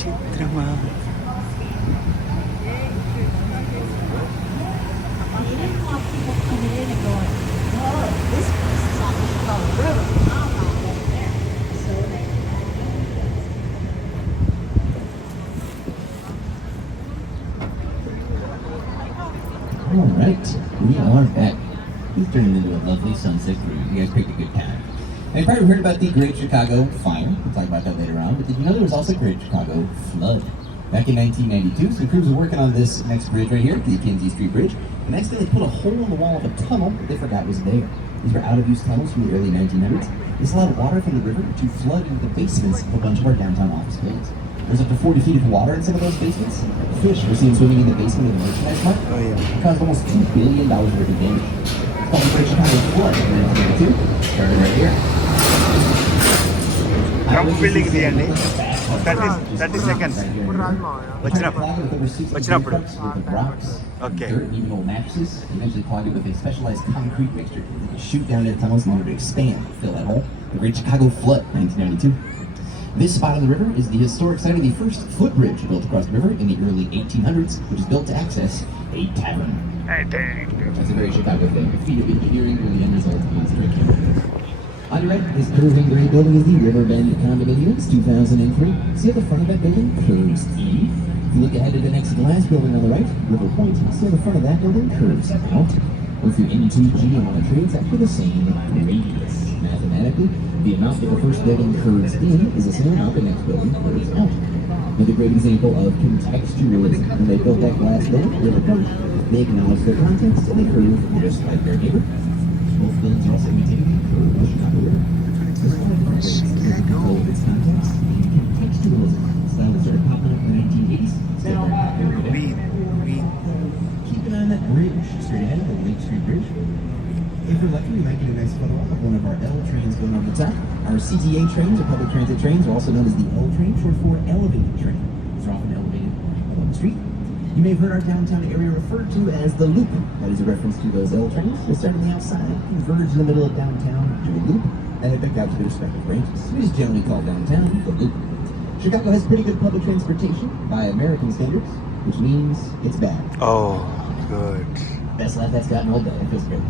చిత్రమా All right, we are back. We've turned it into a lovely sunset cruise. You guys picked a good time. And you probably heard about the Great Chicago Fire. We'll talk about that later on. But did you know there was also Great Chicago Flood? Back in 1992, some crews were working on this next bridge right here, the Kinzie Street Bridge. And next day they put a hole in the wall of a tunnel that they forgot was there. These were out-of-use tunnels from the early 1900s. This allowed water from the river to flood into the basements of a bunch of our downtown office buildings. There's up to 40 feet of water in some of those basements. Fish were seen swimming in the basement of the merchandise mart. Oh, yeah. It caused almost $2 billion worth of damage. It's called the Great Chicago Flood in 1992. Started right here. Trump building తీయండి 30 seconds వచ్చినప్పుడు okay Even old mattresses, eventually clogged it with a specialized concrete mixture that could shoot down into tunnels in order to expand and fill that hole. The Great Chicago Flood, 1992. This spot on the river is the historic site of the first footbridge built across the river in the early 1800s, which is built to access a tavern. That's a very Chicago thing. A feat of engineering where the end result is drinking. On your right, this curving gray building is the Riverbend Condominiums, 2003. See how the front of that building curves east? If you look ahead to the next glass building on the right, River Point, see how the front of that building curves out? Well, if you're into geometry, it's actually the same radius. Mathematically, the amount that the first building curves in is the same amount the next building curves out. Another great example of contextualism. When they built that glass building, River Point, they acknowledged their context and they curve just like their neighbor. Both buildings are also imitating the curve of the Chicago River. This one incorporates control of its context and contextualism. A style that started popping up in the 1980s. Still very popular today. Keep an eye on that bridge straight ahead, the Lake Street Bridge. If you're lucky, we might get a nice photo of one of our L trains going on the top. Our CTA trains, or public transit trains, are also known as the L train, short for elevated train. These are often elevated along the street. You may have heard our downtown area referred to as the Loop. That is a reference to those L trains. They start on the outside, converge in the middle of downtown to a loop, and they pick out to their respective ranges. We just generally call downtown the Loop. Chicago has pretty good public transportation by American standards, which means it's bad. Oh, good. Best laugh that's gotten all day. It feels great.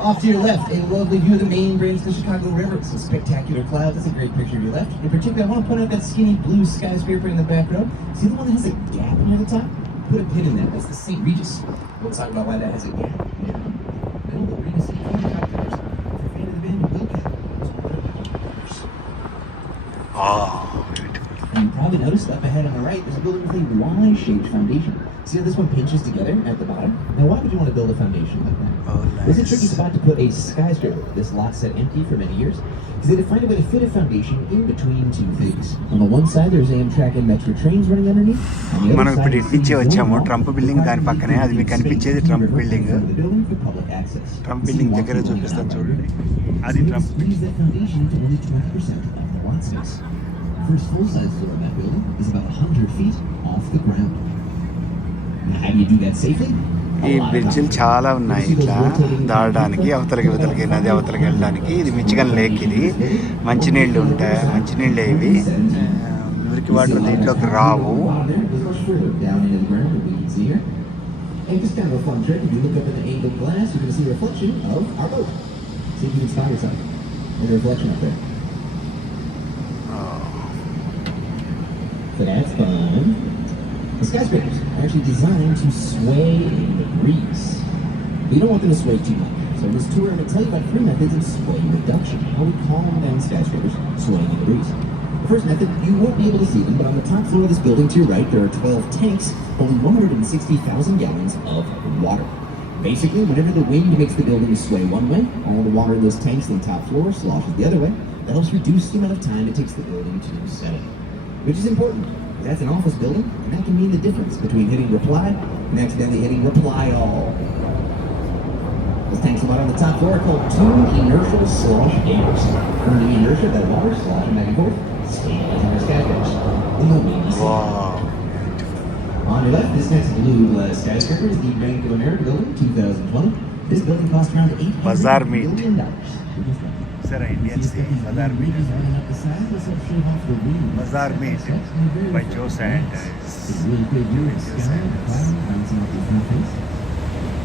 Off to your left, a lovely view of the main branch of the Chicago River. Some spectacular clouds. That's a great picture of your left. In particular, I want to point out that skinny blue skyscraper in the back row. See the one that has a gap near the top? Put a pin in that. That's the St. Regis. We'll talk about why that has a gap. Yeah. No, the Regis helicopters. If you're a fan of the band, you will get it. Oh, And you probably noticed up ahead on the right, there's a building with a Y-shaped foundation. See how this one pinches together at the bottom? Now, why would you want to build a foundation like that? Oh, nice. This is a tricky spot to put a skyscraper. This lot sat empty for many years because they had to find a way to fit a foundation in between two things. On the one side, there's Amtrak and Metro trains running underneath. On the మనం other ఇప్పుడు side, ఇట్టించి వచ్చాము Trump building దాని పక్కనే అది మీకు కనిపించేది Trump building Trump building దగ్గర చూపిస్తాను చూడండి అది Trump First full-size floor of that building is about 100 feet off the ground. Now, how do you do that safely? ఈ బ్రిడ్జిలు చాలా ఉన్నాయి ఇట్లా దాడడానికి అవతలకి అవతలకి నది అవతలకి వెళ్ళడానికి. ఇది మిచిగన్ లేక్. ఇది మంచినీళ్ళు ఉంటాయి, మంచినీళ్ళే ఇవి. మురికి వాటర్ దీంట్లోకి రావు. And just kind of a fun trick, if you look up in the angled glass, you're going to see a reflection of our boat. See if you can spot yourself. There's a reflection up there. So that's fun. The skyscrapers are actually designed to sway in the breeze. But you don't want them to sway too much. So in this tour, I'm going to tell you about 3 methods of sway reduction. How we calm down skyscrapers swaying in the breeze. The first method, you won't be able to see them, but on the top floor of this building to your right, there are 12 tanks holding 160,000 gallons of water. Basically, whenever the wind makes the building sway one way, all the water in those tanks on the top floor sloshes the other way. That helps reduce the amount of time it takes the building to settle. Which is important. That's an office building, and that can mean the difference between hitting reply and accidentally hitting reply all. Those tanks on the top floor are called 2 inertial slosh dampers. Under the inertia, that water sloshing back and forth, stabilizing our skyscrapers. The wind. Wow, beautiful. On your left, this next blue skyscraper is the Bank of America building, 2020. This building cost around Bazaar $800 meat. million. Sir, Indian see Bazaar meat. Bazaar meat by Joe Sanders. Joe Sanders.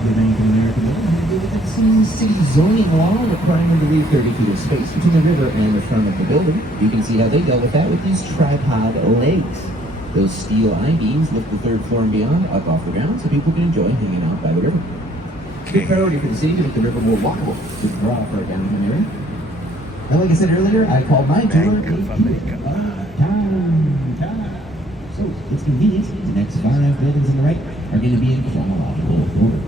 The Bank of America building had to do with the city zoning law requiring them to leave 30 feet of space between the river and the front of the building. You can see how they dealt with that with these tripod legs. Those steel I-beams lift the third floor and beyond up off the ground so people can enjoy hanging out by the river. Big priority for the city to make the river more walkable to draw right down from the area. Well, like I said earlier, I called my tour Bank of America. time. So it's convenient. The next far out buildings on the right are going to be in chronological order.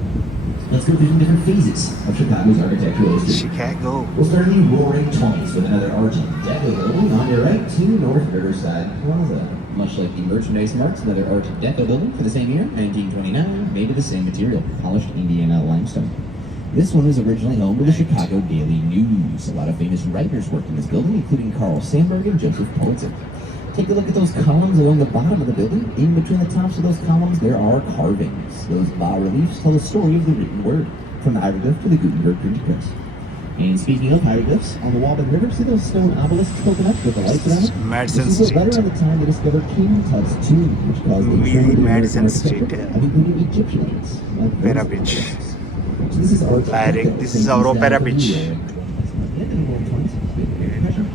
Let's go through some different phases of Chicago's architectural history. Chicago. We'll start in the Roaring Twenties with another Art Deco building on your right to North Riverside Plaza. Much like the Merchandise Marts, another Art Deco building for the same year, 1929, made of the same material, polished Indiana limestone. This one was originally home to the Chicago Daily News. A lot of famous writers worked in this building, including Carl Sandburg and Joseph Pulitzer. Take a look at those columns along the bottom of the building. In between the tops of those columns, there are carvings. Those bas-reliefs tell the story of the written word, from the hieroglyph to the Gutenberg printing press. And speaking of hieroglyphs, on the wall by the river, see those stone obelisks poking up with the lights around it? Madison This is a Street. letter at the time they discovered King Tut's tomb, which caused a trend in Madison American Street. architecture of including Egyptians. Like Opera those Beach. architects. So this is Art Direct. Deco. This is our Opera Beach. Yeah.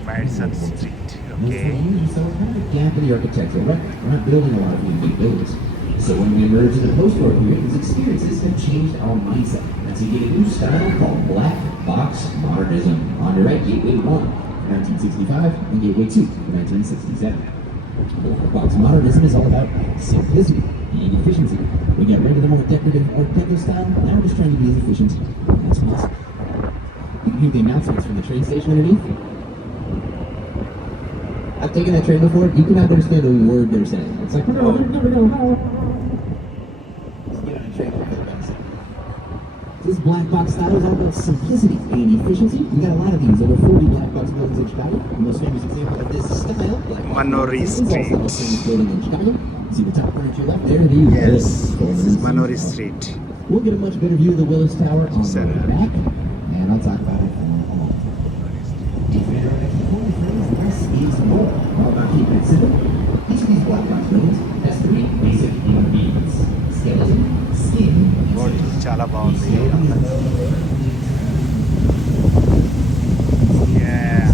Madison Street. Okay. So we're kind of a gap in the architectural record. We're not building a lot of new big buildings. So when we emerge in the post-war period, these experiences have changed our mindset. And so you get a new style called black box modernism. On your right, Gateway 1, 1965, and Gateway 2, 1967. Black box modernism is all about simplicity and efficiency. We got rid of the more decorative Art Deco style. Now we're just trying to be as efficient as possible. You can hear the announcements from the train station underneath. I've taken that train before. You cannot understand a word they're saying. It's like, no. Just get on a train and go back. This black box style is all about simplicity and efficiency. We got a lot of these. Over 40 black box buildings in Chicago. The most famous example of this style, black box Manory is also the Street. most famous building in Chicago. See the top corner to your left there? The Yes. This is Manory Street. We'll get a much better view of the Willis Tower on the Sarah. back, and I'll talk about it along. Less is more. All about keeping it simple. Each of these black box buildings has three basic ingredients: skeleton, skin, and Road skeleton. చాలా బాగుంది. Yeah.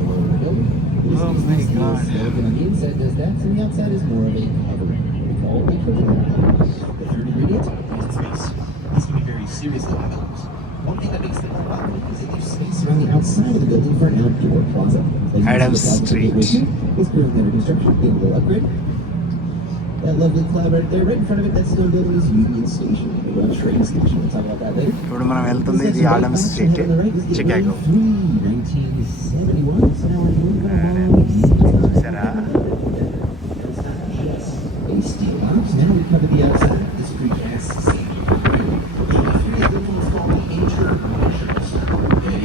Oh my God. On the inside does that, and the outside is more of a covering. We call it the third ingredient is space. These can be very seriously developed. One thing that makes them popular is they leave space around the outside of the building for an outdoor plaza. As you Adams see, the Street. is currently under construction, being a little upgrade. That lovely cloud right there, right in front of it, that stone building is Union Station. We got a train station. We'll talk about that later. ఇప్పుడు మనం వెళ్తుంది ఇది Adams street Chicago. చూసారా?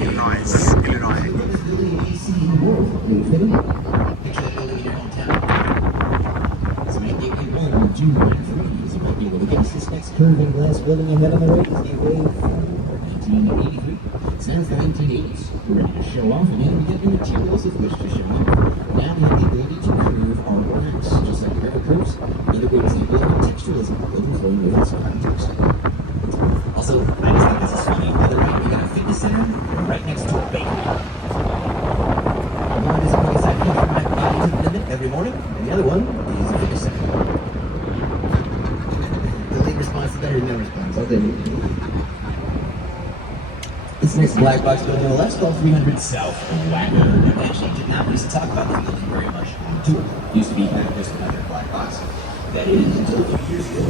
Illinois. This next curving glass building ahead on the right is Gateway 1983. It's now the 1980s. We're ready to show off, and we get new materials with which to show off. Now we have the ability to curve our racks, just like the river curves. Another great example of texturalism, overflowing with its context. Also, I just think this is funny. On the right, we got a fitness center right next to a bakery. One is a place I push my body to the limit every morning, and the other one is a fitness center. Delayed response is better than no response. I'll take it. This next black box building on the left is called 300 South Wagner. Now, we actually did not used to talk about this building very much on tour. It used to be kind of just another black box. That is until a few years ago.